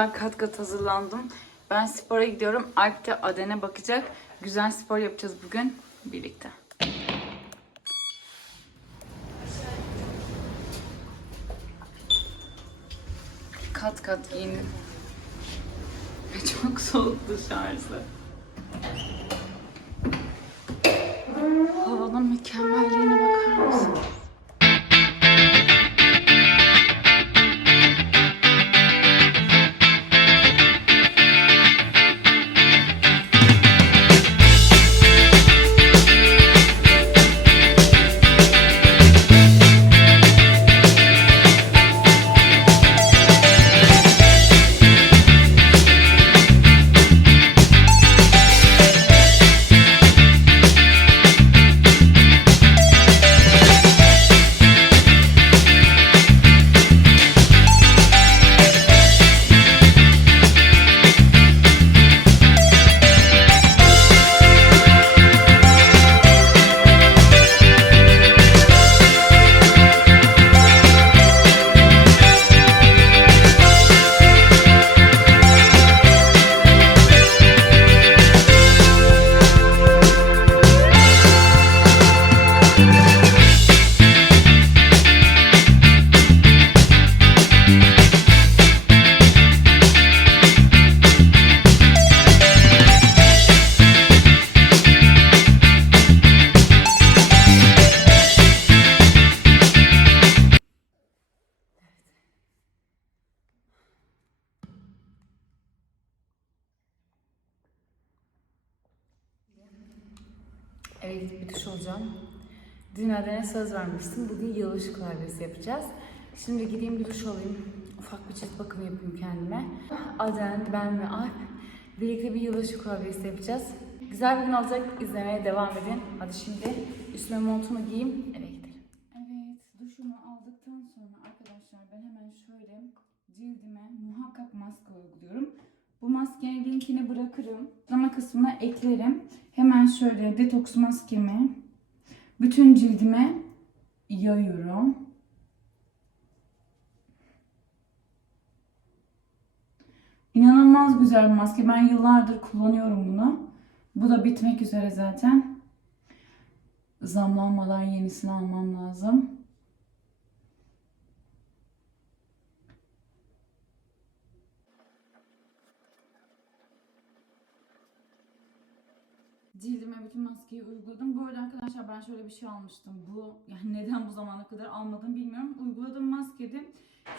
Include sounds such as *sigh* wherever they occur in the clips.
Bayağı kat kat hazırlandım. Ben spora gidiyorum. Alp de Aden'e bakacak. Güzel spor yapacağız bugün birlikte. Kat kat giyindim. Ve çok soğuk dışarısı. Havanın mükemmelliğine bakar mısın? Eve gidip bir duş alacağım. Dün Aden'e söz vermiştim. Bugün yılbaşı kurabyesi yapacağız. Şimdi gideyim bir duş alayım. Ufak bir cilt bakımı yapayım kendime. Aden, ben ve Alp birlikte bir yılbaşı kurabiyesi yapacağız. Güzel bir gün olacak. İzlemeye devam edin. Hadi şimdi üstüme montumu giyeyim. Eve gidelim. Evet, duşumu aldıktan sonra arkadaşlar ben hemen şöyle cildime muhakkak maske uyguluyorum. Bu maskenin linkini bırakırım. Açıklama kısmına eklerim. Hemen şöyle detoks maskemi bütün cildime yayıyorum. İnanılmaz güzel bir maske. Ben yıllardır kullanıyorum bunu. Bu da bitmek üzere zaten. Zamlanmadan yenisini almam lazım. Cildime bütün maskeyi uyguladım. Bu arada arkadaşlar ben şöyle bir şey almıştım. Bu yani neden bu zamana kadar almadım bilmiyorum. Uyguladığım maskede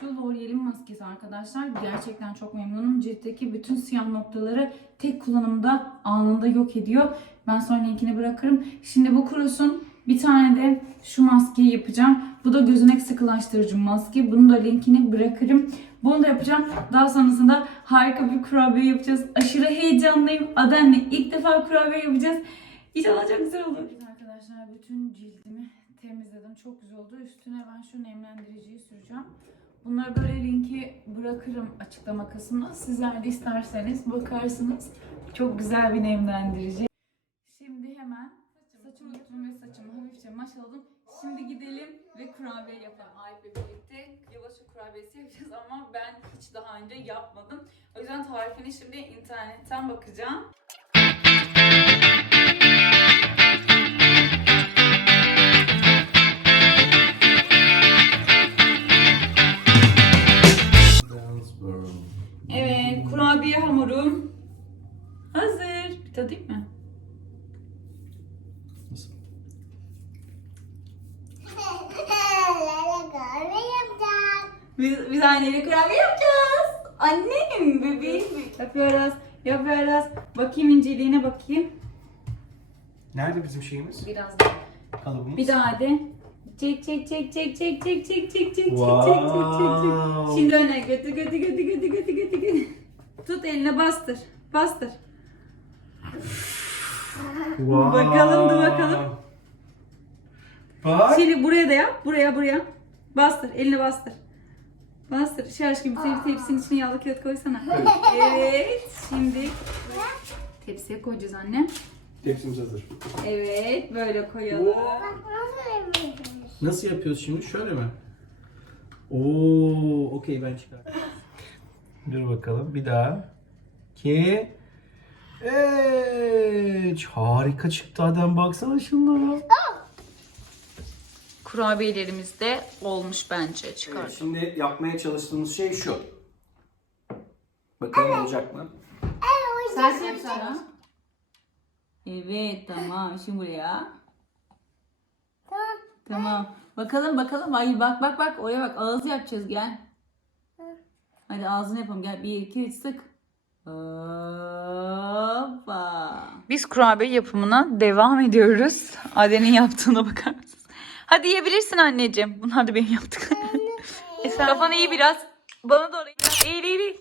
şu L'Oreal'in maskesi arkadaşlar. Gerçekten çok memnunum. Ciltteki bütün siyah noktaları tek kullanımda anında yok ediyor. Ben sonra linkini bırakırım. Şimdi bu kurusun. Bir tane de şu maskeyi yapacağım. Bu da gözenek sıkılaştırıcı maske. Bunun da linkini bırakırım. Bunu da yapacağım. Daha sonrasında harika bir kurabiye yapacağız. Aşırı heyecanlıyım. Aden'le ilk defa kurabiye yapacağız. İnşallah çok güzel olur. Arkadaşlar bütün cildimi temizledim. Çok güzel oldu. Üstüne ben şu nemlendiriciyi süreceğim. Bunları böyle linki bırakırım açıklama kısmına. Sizler de isterseniz bakarsınız. Çok güzel bir nemlendirici. Şimdi hemen saçımı tuttum ve saçımı hafifçe maşaladım. Şimdi gidelim ve kurabiye yapalım. Alp'le birlikte yılbaşı kurabiyesi yapacağız ama ben hiç daha önce yapmadım. O yüzden tarifini şimdi internetten bakacağım. Evet, kurabiye hamurum hazır. Bir tadayım mı? Anneyle kurabiye yapacağız. Annem bebeğim. Yapıyoruz. Yapıyoruz. Bakayım inceliğine bakayım. Nerede bizim şeyimiz? Biraz daha. Kalıbımız. Bir daha hadi. Çek çek çek çek çek çek çek çek çek çek çek Wow. çek çek çek. Şimdi öne götü götü götü götü götü götü götü. Tut eline bastır. Bastır. Wow. Bakalım, dur bakalım. Bak. Şimdi buraya da yap. Buraya buraya. Bastır. Elini bastır. Bastır. Şarj gibi tep tepsinin içine yağlı kağıt koysana. *laughs* Evet. Şimdi tepsiye koyacağız anne. Tepsimiz hazır. Evet. Böyle koyalım. Nasıl yapıyoruz şimdi? Şöyle mi? Oo, okey ben çıkar. Dur bakalım bir daha. Ki Evet, harika çıktı adam baksana şunlara. Kurabiyelerimiz de olmuş bence. Evet, şimdi yapmaya çalıştığımız şey şu. Bakalım olacak mı? Sen yap sana. Evet tamam şimdi buraya. Tamam. Bakalım bakalım. Ay bak bak bak oraya bak ağız yapacağız gel. Hadi ağzını yapalım gel. 1 2 3 sık. Hoppa. Biz kurabiye yapımına devam ediyoruz. Aden'in yaptığına bakar mısınız? Hadi yiyebilirsin anneciğim. Bunlar da benim yaptıklarım. Esra kafanı iyi biraz. Bana doğru eğil eğil.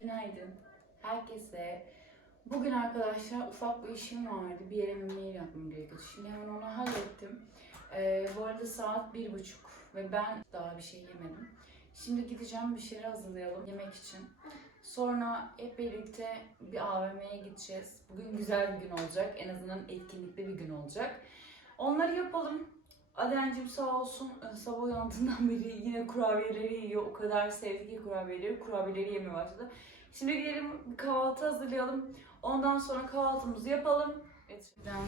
Günaydın herkese. Bugün arkadaşlar ufak bir işim vardı. Bir yere mail yapmam gerekiyordu. Şimdi hemen onu hallettim. Ee, bu arada saat bir buçuk ve ben daha bir şey yemedim. Şimdi gideceğim bir şeyler hazırlayalım yemek için. Sonra hep birlikte bir AVM'ye gideceğiz. Bugün güzel bir gün olacak. En azından etkinlikli bir gün olacak. Onları yapalım. Adencim sağ olsun e, sabah uyandığından *laughs* beri yine kurabiyeleri yiyor. O kadar sevdi ki kurabiyeleri. Kurabiyeleri yemeye başladı. Şimdi gidelim kahvaltı hazırlayalım. Ondan sonra kahvaltımızı yapalım. Eskiden.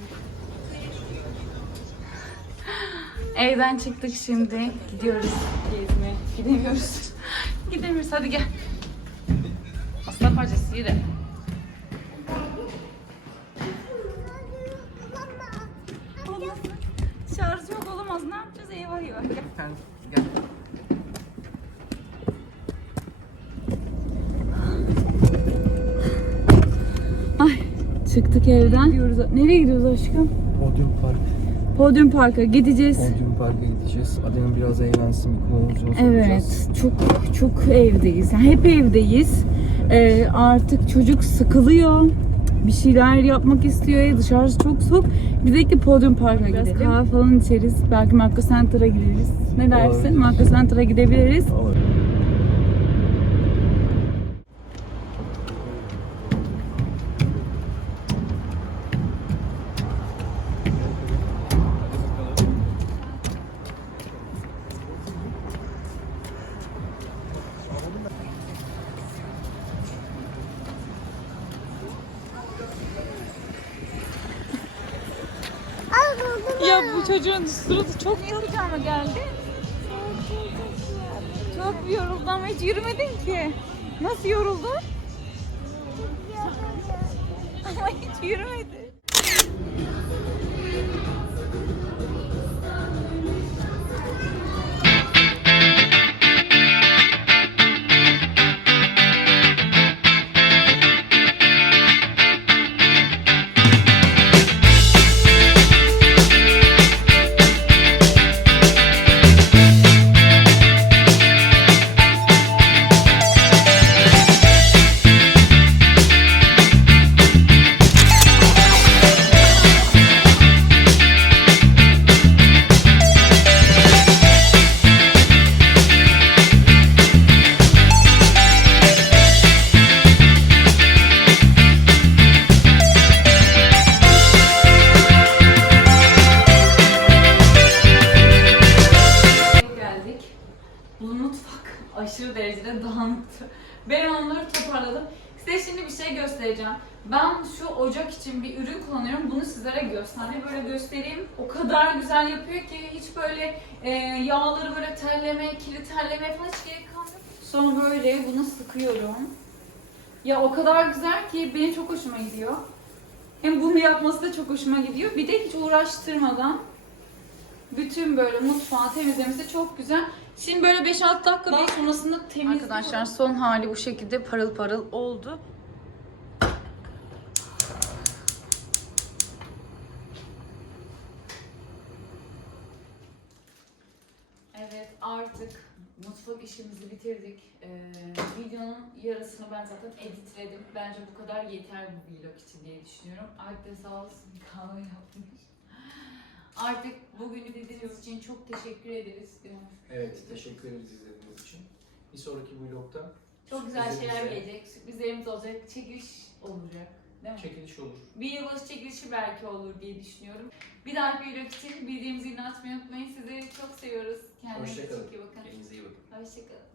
Evden çıktık şimdi. Gidiyoruz gezmeye. Gidemiyoruz. *laughs* Gidemiyoruz. Hadi gel. Aslan parçası yürü. Şarj yok olamaz. Ne yapacağız? Eyvah eyvah. Gel. Sen gel. Çıktık evden. Gidiyoruz. Nereye gidiyoruz aşkım? Podyum Park. Podyum Park'a gideceğiz. Podyum Park'a gideceğiz. Adenin biraz eğlensin, bir kullanıcı Evet, çok çok evdeyiz. Yani hep evdeyiz. Ee, artık çocuk sıkılıyor. Bir şeyler yapmak istiyor. Dışarısı çok soğuk. Bir de ki Podium Park'a gidelim. Kahve falan içeriz. Belki Makro Center'a gideriz. Ne dersin? Olabilir. Makro Center'a gidebiliriz. Olur. Bu çocuğun suratı çok yorucu ama geldi. Çok yoruldu ama hiç yürümedin ki. Nasıl yoruldun? Ama hiç yürümedi. Ben onları toparladım. Size şimdi bir şey göstereceğim. Ben şu ocak için bir ürün kullanıyorum. Bunu sizlere göstereyim. Böyle göstereyim. O kadar güzel yapıyor ki hiç böyle e, yağları böyle terleme, kiri terleme falan hiç gerek kalmıyor. Sonra böyle bunu sıkıyorum. Ya o kadar güzel ki benim çok hoşuma gidiyor. Hem bunu yapması da çok hoşuma gidiyor. Bir de hiç uğraştırmadan bütün böyle mutfağı temizlemesi çok güzel. Şimdi böyle 5-6 dakika bir sonrasında temiz. Arkadaşlar son hali bu şekilde parıl parıl oldu. Evet artık mutfak işimizi bitirdik. Ee, videonun yarısını ben zaten editledim. Bence bu kadar yeter bu vlog için diye düşünüyorum. Alp de sağ olsun kahve yapmış. Artık bugünü izlediğiniz için çok teşekkür ederiz. Değil mi? Evet, teşekkür ederiz izlediğiniz için. Bir sonraki vlogda Çok güzel Sürprizlerimiz şeyler de- gelecek, sürprizlerimiz olacak, çekiliş olacak. Değil mi? çekiliş olur. Bir yılbaşı çekilişi belki olur diye düşünüyorum. Bir dahaki vlog için bildiğimiz zilini açmayı unutmayın. Sizleri çok seviyoruz. Kendinize Hoşçakalın. çok iyi bakın. Kendinize iyi bakın. Hoşçakalın.